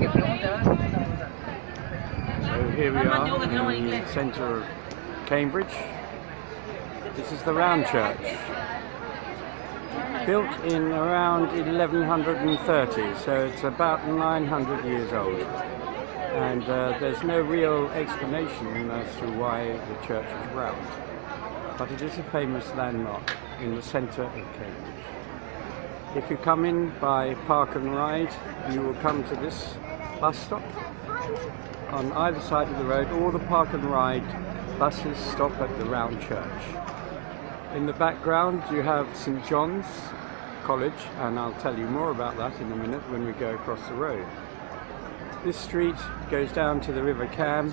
So here we are in the centre of Cambridge. This is the Round Church, built in around 1130, so it's about 900 years old. And there's no real explanation as to why the church is round, but it is a famous landmark in the centre of Cambridge. If you come in by Park and Ride, you will come to this bus stop. On either side of the road, all the Park and Ride buses stop at the Round Church. In the background you have St John's College, and I'll tell you more about that in a minute when we go across the road. This street goes down to the River Cam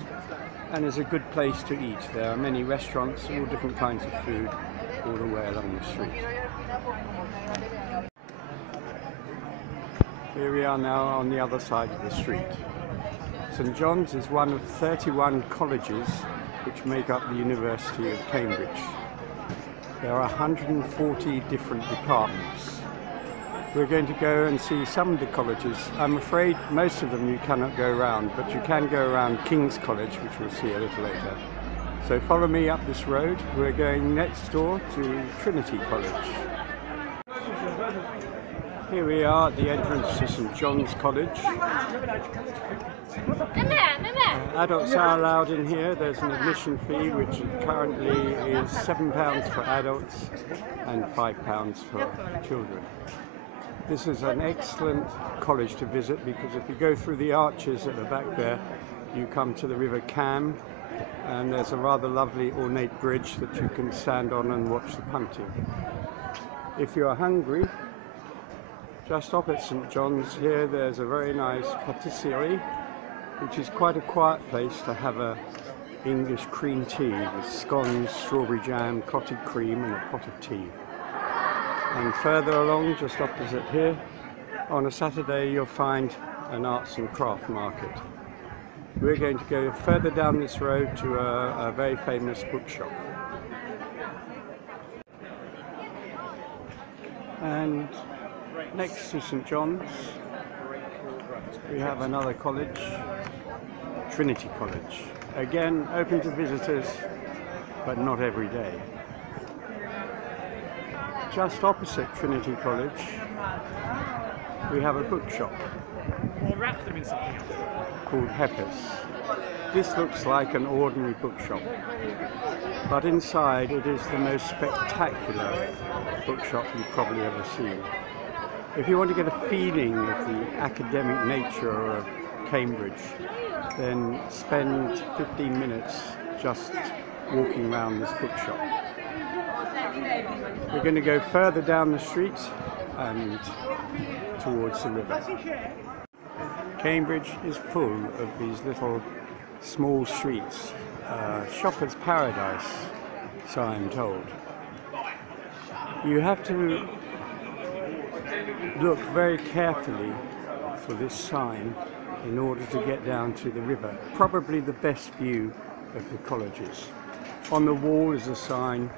and is a good place to eat. There are many restaurants, all different kinds of food, all the way along the street. Here we are now on the other side of the street. St John's is one of 31 colleges which make up the University of Cambridge. There are 140 different departments. We're going to go and see some of the colleges. I'm afraid most of them you cannot go around, but you can go around King's College, which we'll see a little later. So follow me up this road. We're going next door to Trinity College. Here we are at the entrance to St John's College. Adults are allowed in here. There's an admission fee which currently is £7 for adults and £5 for children. This is an excellent college to visit because if you go through the arches at the back there, you come to the River Cam, and there's a rather lovely ornate bridge that you can stand on and watch the punting. If you are hungry, just opposite St John's here, there's a very nice patisserie, which is quite a quiet place to have a English cream tea with scones, strawberry jam, clotted cream and a pot of tea. And further along, just opposite here, on a Saturday you'll find an arts and craft market. We're going to go further down this road to a very famous bookshop. And next to St John's, we have another college, Trinity College. Again, open to visitors, but not every day. Just opposite Trinity College, we have a bookshop called Heppers. This looks like an ordinary bookshop, but inside it is the most spectacular bookshop you've probably ever seen. If you want to get a feeling of the academic nature of Cambridge, then spend 15 minutes just walking around this bookshop. We're going to go further down the street and towards the river. Cambridge is full of these little small streets, shopper's paradise, so I'm told. You have to look very carefully for this sign in order to get down to the river. Probably the best view of the colleges. On the wall is a sign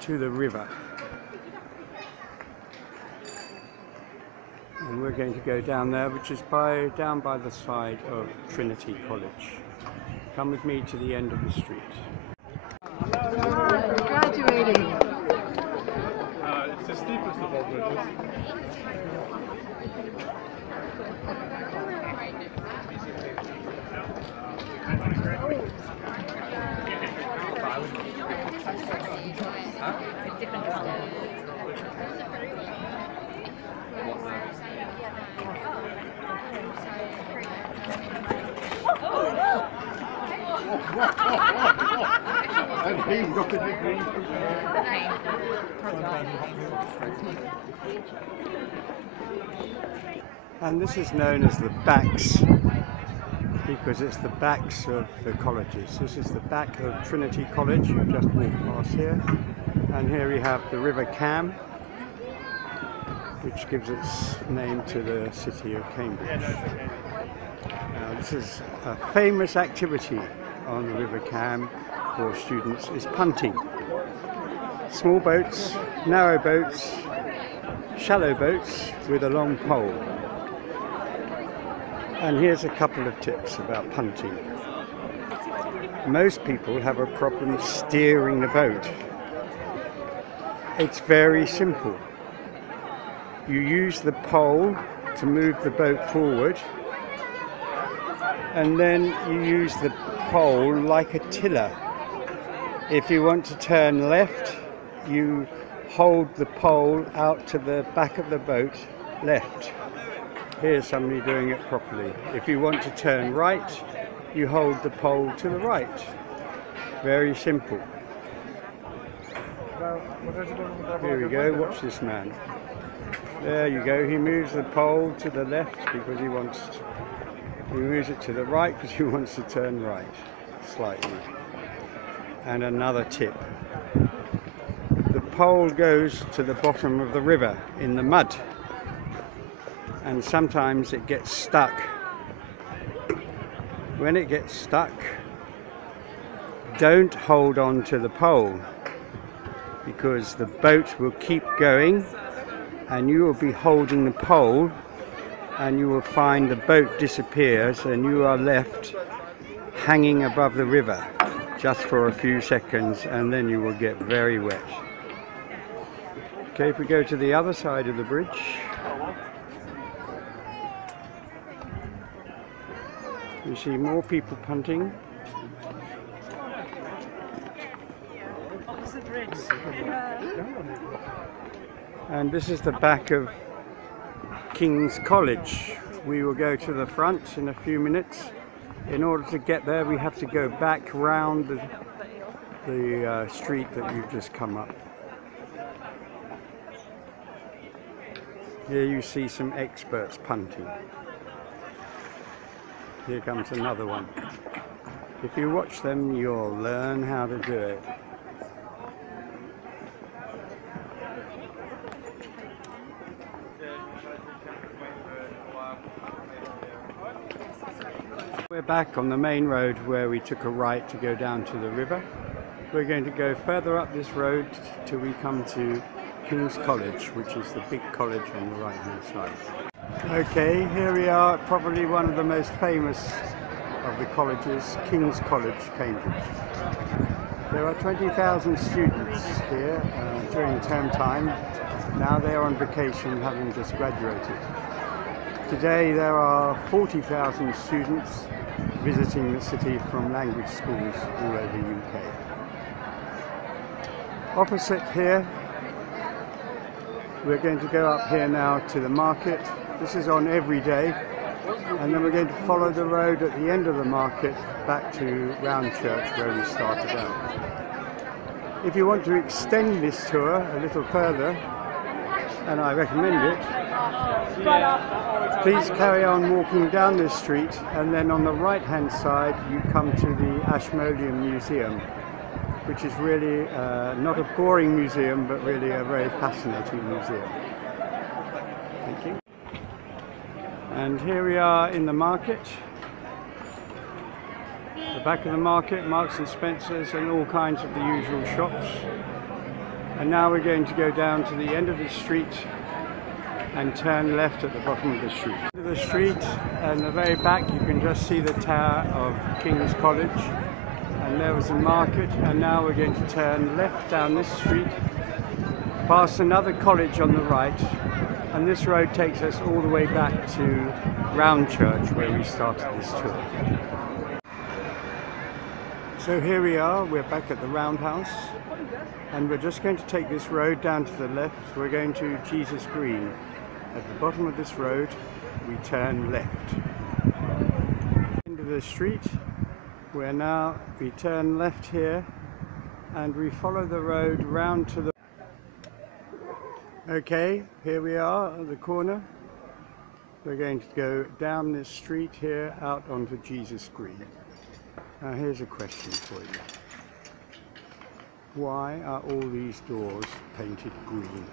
to the river. And we're going to go down there, which is down by the side of Trinity College. Come with me to the end of the street. Graduating. It's the steepest of all bridges. And he's got the degree. And this is known as the backs because it's the backs of the colleges. This is the back of Trinity College, you've just walked past here. And here we have the River Cam, which gives its name to the city of Cambridge. Now, this is a famous activity on the River Cam for students is punting. Small boats, narrow boats, shallow boats with a long pole. And here's a couple of tips about punting. Most people have a problem steering the boat. It's very simple. You use the pole to move the boat forward, and then you use the pole like a tiller. If you want to turn left, you hold the pole out to the back of the boat left. Here's somebody doing it properly. If you want to turn right, you hold the pole to the right. Very simple. Here we go, watch this man. There you go, he moves the pole to the left because he wants to. He moves it to the right because he wants to turn right, slightly. And another tip. The pole goes to the bottom of the river in the mud. And sometimes it gets stuck. When it gets stuck, don't hold on to the pole, because the boat will keep going and you will be holding the pole, and you will find the boat disappears and you are left hanging above the river just for a few seconds, and then you will get very wet. Okay, if we go to the other side of the bridge, you see more people punting. And this is the back of King's College. We will go to the front in a few minutes. In order to get there, we have to go back round the street that you've just come up. Here you see some experts punting. Here comes another one. If you watch them, you'll learn how to do it. We're back on the main road where we took a right to go down to the river. We're going to go further up this road till we come to King's College, which is the big college on the right hand side. Okay, here we are at probably one of the most famous of the colleges, King's College, Cambridge. There are 20,000 students here during term time. Now they are on vacation, having just graduated. Today there are 40,000 students visiting the city from language schools all over the UK. Opposite here, we're going to go up here now to the market. This is on every day, and then we're going to follow the road at the end of the market back to Round Church where we started out. If you want to extend this tour a little further, and I recommend it, please carry on walking down this street, and then on the right hand side you come to the Ashmolean Museum, which is really not a boring museum but really a very fascinating museum. Thank you. And here we are in the market. The back of the market, Marks and Spencer's and all kinds of the usual shops. And now we're going to go down to the end of the street and turn left at the bottom of the street. The street, and the very back you can just see the tower of King's College, and there was the market, and now we're going to turn left down this street, past another college on the right, and this road takes us all the way back to Round Church where we started this tour. So here we are, we're back at the Roundhouse, and we're just going to take this road down to the left. We're going to Jesus Green. At the bottom of this road, we turn left. Into the street, we turn left here, and we follow the road round to the... Okay, here we are at the corner. We're going to go down this street here out onto Jesus Green. Now here's a question for you. Why are all these doors painted green?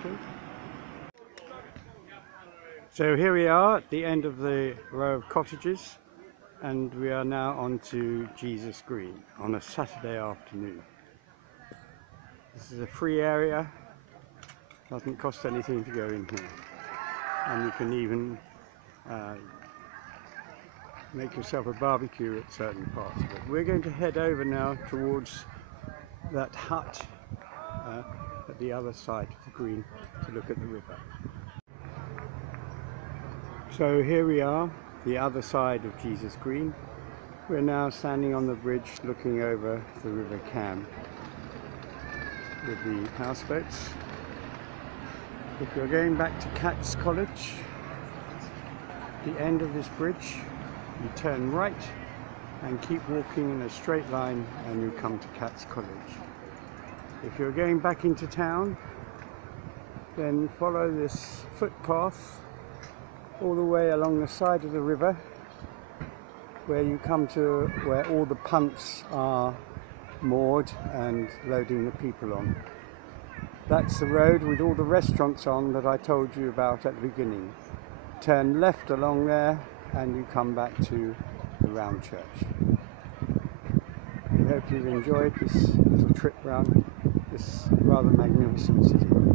Okay. So here we are at the end of the row of cottages, and we are now on to Jesus Green on a Saturday afternoon. This is a free area, doesn't cost anything to go in here. and you can even make yourself a barbecue at certain parts of it. We're going to head over now towards that hut at the other side of the green to look at the river. So here we are, the other side of Jesus Green. We're now standing on the bridge looking over the River Cam with the houseboats. If you're going back to Cats College, the end of this bridge, you turn right and keep walking in a straight line and you come to Cats College. If you're going back into town, then follow this footpath all the way along the side of the river where you come to where all the punts are moored and loading the people on. That's the road with all the restaurants on that I told you about at the beginning. Turn left along there and you come back to the round church. I hope you've enjoyed this little trip round this rather magnificent city.